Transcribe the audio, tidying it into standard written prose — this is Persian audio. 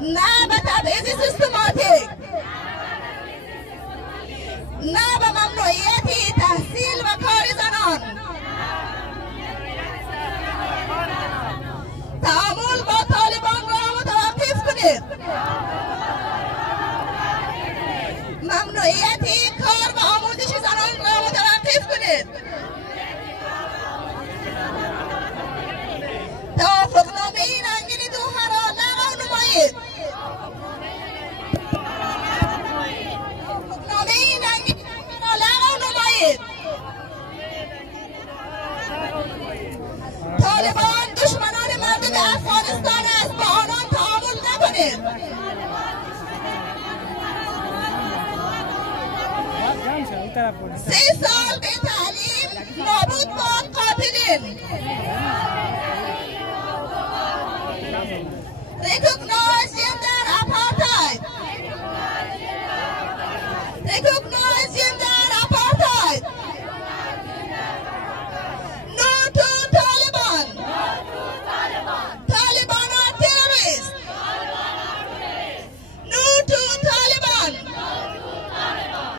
نه به تبعیض سیستماتیک، نه به ممنوعیت تحصیل و کار زنان. تعامل با طالبان را متوقف کنید. ممنوعیت کار و آموزش زنان را متوقف کنید. توافقنامه رنگین دوحه را لغو نمایید. توافقنامه رنگین دوحه را لغو نمایید. طالبان دشمنان مردم افغانستان است، با آنان تعامل نکنید. 3 سال